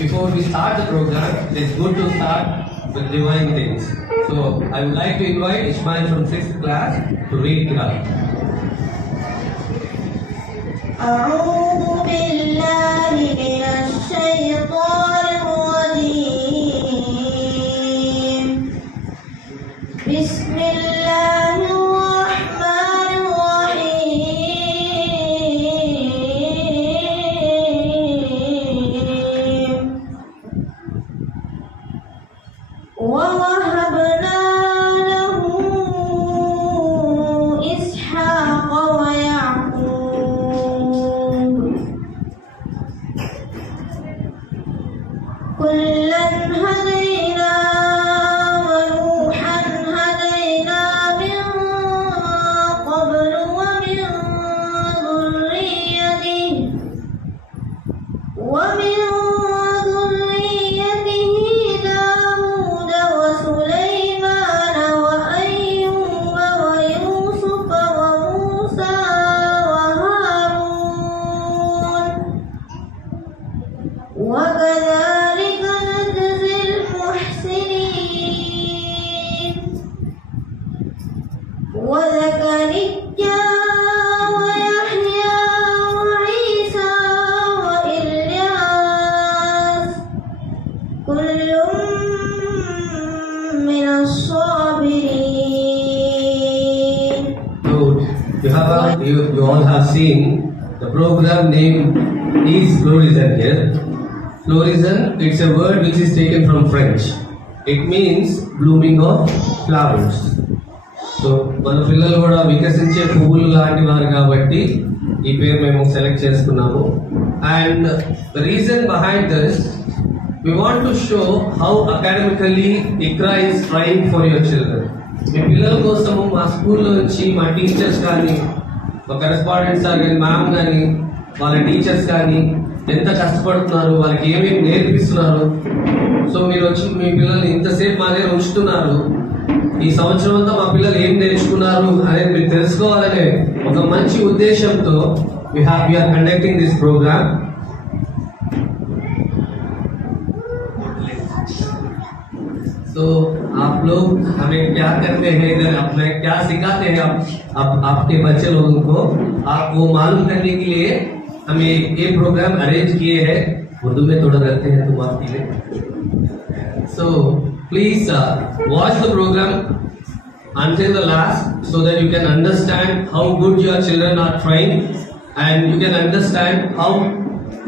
before we start the program, it's good to start with divine things. So I would like to invite Ismail from 6th class to read Quran. أعوذ بالله من الشيطان الرجيم. بسم الله الرحمن الرحيم. ووهبنا له إسحاق ويعقوب كلا هدينا ونوحا هدينا من قبل ومن ذريته داود وسليمان وأيوب ويوسف وموسى وهارون وكذلك نجزي المحسنين. وزكريا ويحيى وعيسى وإلياس كل من الصابرين. You all have seen the program name is Florizon here. Florizon, it's a word which is taken from French. It means blooming of flowers. So మన పిల్లలు కూడా వికసించే పువ్వులు లాంటి వారు కాబట్టి ఈ పేరు మేము సెలెక్ట్ చేసుకున్నాము. And the reason behind this we want to show how academically ICRA is trying for your children. మీ పిల్లల కోసము మా స్కూల్లో నుంచి మా టీచర్స్ కానీ మా కరెస్పాండెంట్ సార్ కానీ మ్యామ్ కానీ వాళ్ళ టీచర్స్ కానీ ఎంత కష్టపడుతున్నారు, వాళ్ళకి ఏమేమి నేర్పిస్తున్నారు. సో మీరు వచ్చి మీ పిల్లల్ని ఇంతసేపు మా దగ్గర ఉంచుతున్నారు. ఈ సంవత్సరం అంతా మా పిల్లలు ఏం నేర్చుకున్నారు అనేది మీరు తెలుసుకోవాలనే ఒక మంచి ఉద్దేశంతో we are conducting this program. तो आप लोग हमें क्या करते हैं, इधर अपने क्या सिखाते हैं आपके बच्चे लोगों को, आपको मालूम करने के लिए हमें ये प्रोग्राम अरेंज किए हैं. उर्दू में थोड़ा करते हैं तुम आपके लिए. So please watch the program until the last so that you can understand how good your children are trying and you can understand how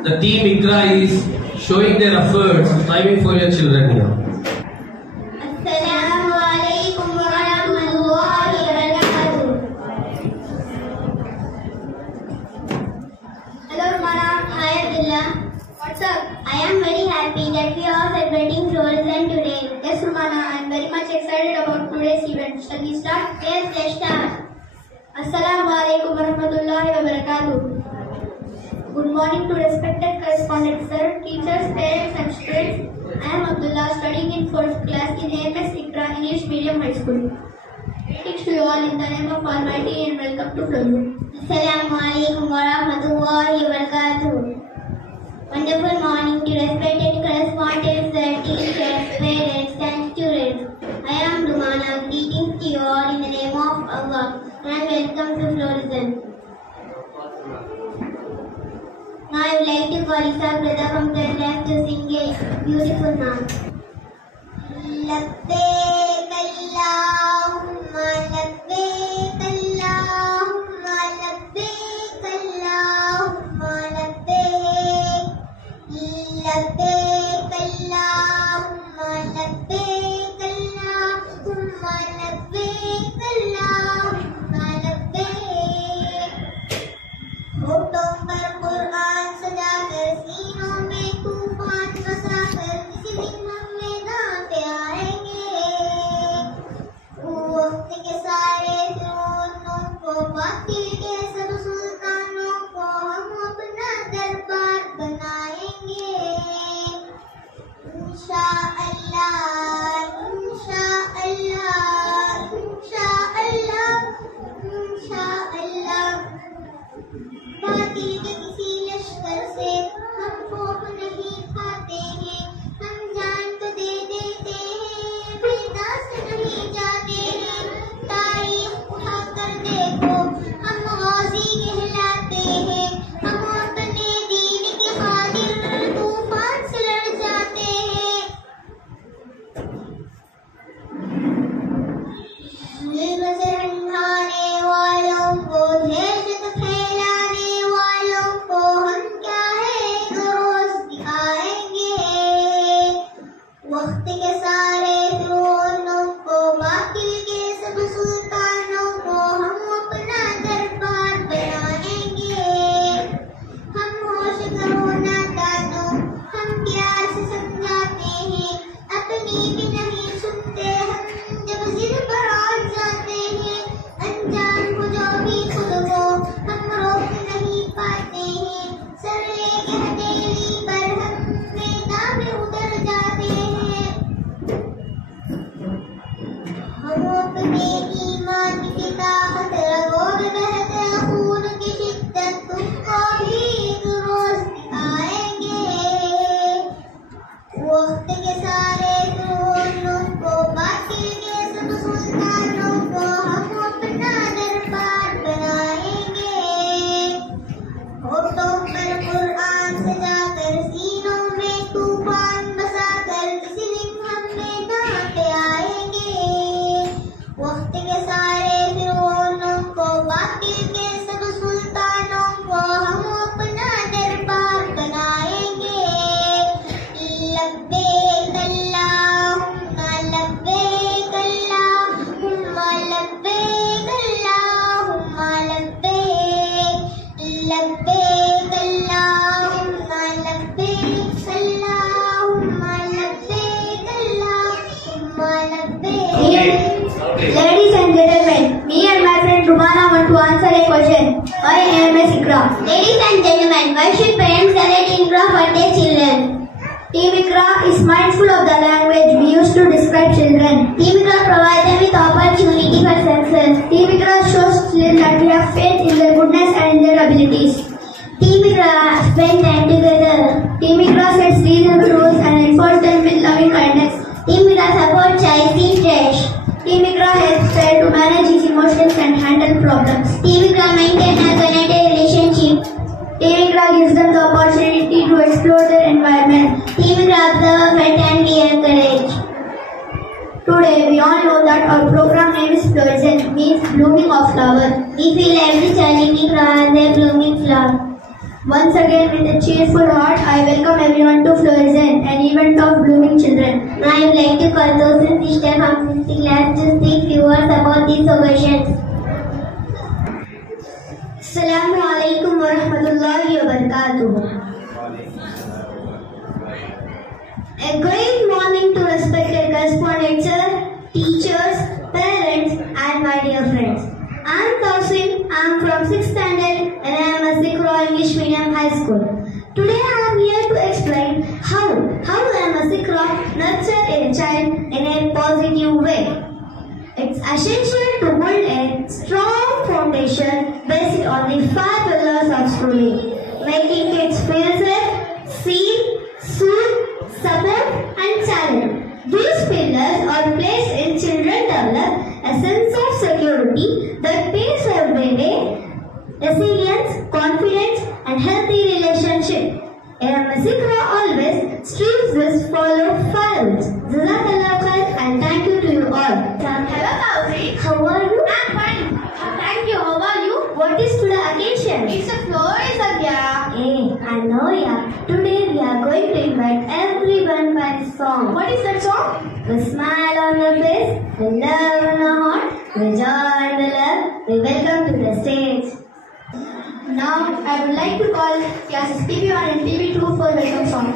the team ICRA is showing their efforts striving for your children here. Assalamu alaikum wa rahmatullahi wa barakatuh. Hello Rumana, hi Abdullah. What's up? I am very happy that we are celebrating Florizon today. Yes Rumana, I am very much excited about today's event. Shall we start? Yes, let's start. Assalamu alaikum wa rahmatullahi wa barakatuh. Good morning to respected correspondents, sir, teachers, parents and students. I am Abdullah, studying in 4th class in AMS ICRA English Medium High School. Greetings to you all in the name of Almighty and welcome to Florizon. Assalamu alaikum wa rahmatullahi wa barakatuh. Wonderful morning to respected correspondents, teachers, parents and students. I am Rumana, greetings to you all in the name of Allah and welcome to Florizon. Now I would like to call Isa brother from 3rd class to sing a beautiful song. Labbaik Allahumma labbaik Allahumma labbaik Allahumma labbaik labbaik Allahumma labbaik Allahumma labbaik Allahumma labbaik. होठों पर कुरान सजाकर सीनों में तूफान बसाकर किसी दिन हम मैदान पे आएंगे. वक्त के सारे फिरौनों को बातिल के सब सुल्तानों को हम अपना दरबार बनाएंगे. इंशाअल्लाह इंशाअल्लाह इंशाअल्लाह इंशाअल्लाह. बातिल के किसी लश्कर से हम खौफ नहीं खाते हैं. ICRA. Ladies and gentlemen, why should parents select ICRA for their children? Team ICRA is mindful of the language we use to describe children. Team ICRA provides them with opportunity for success. Team ICRA shows children that we have faith in their goodness and in their abilities. Team ICRA spend time together. Team ICRA sets reasonable rules and enforces them with loving kindness. Team ICRA supports child in trash. Team ICRA helps child to manage his emotions and handle problems. Team ICRA maintains a connected relationship. Team ICRA gives them the opportunity to explore their environment. Team ICRA observe, vet and care courage. Today, we all know that our program name is Florisant, means blooming of flower. We feel every child in ICRA has a blooming flower. Once again, with a cheerful heart, I welcome everyone to Florisant, an event of blooming children. I would like to call those in sister from 6th class to speak few words about these occasions. Assalamu alaikum wa rahmatullahi wa barakatuh. A great morning to respected correspondents, teachers, parents, and my dear friends. I am Tausin. I am from 6th standard and I am a ICRA English Medium High School. Today I am here to explain how ICRA nurture a child in a positive way. It's essential to build a strong foundation based on the 5 pillars of schooling, making kids feel safe, seen, soothed, support and challenged. These pillars are placed in children develop a sense of security that paves their way, resilience, confidence and healthy relationship. ICRA always strives this follow 5 rules. Jazakallah khair and thank you to you all. Hello Tausi. How are you? I'm fine. Thank you. How are you? What is today's occasion? It's a Florisant, yeah. Hey, I know, yeah. Today we are going to invite everyone by a song. What is that song? With smile on your face, with love in our heart, with joy in the love, we welcome to the stage. Now, I would like to call classes PP1 and PP2 for welcome song.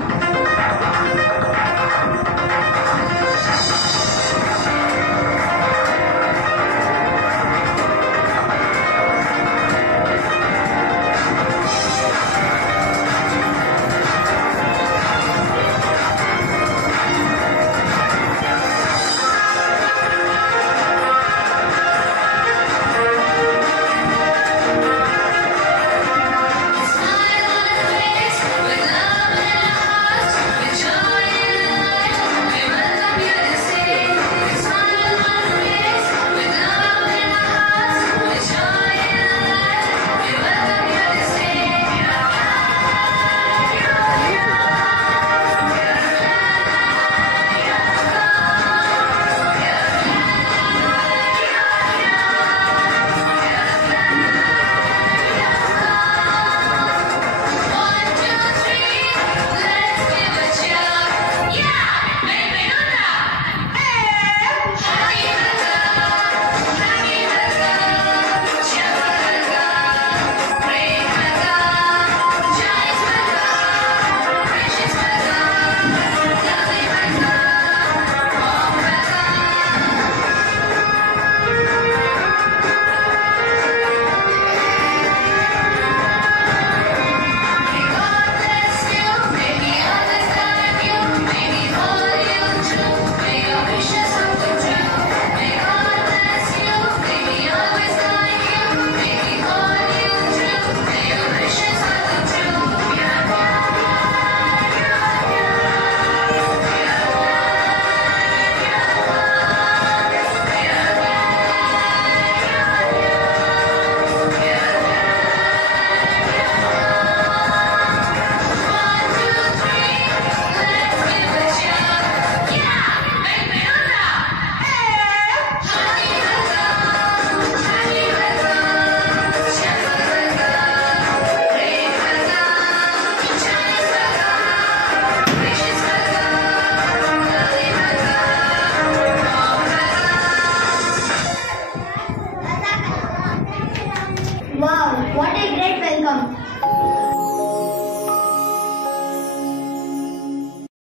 Wow, what a great welcome.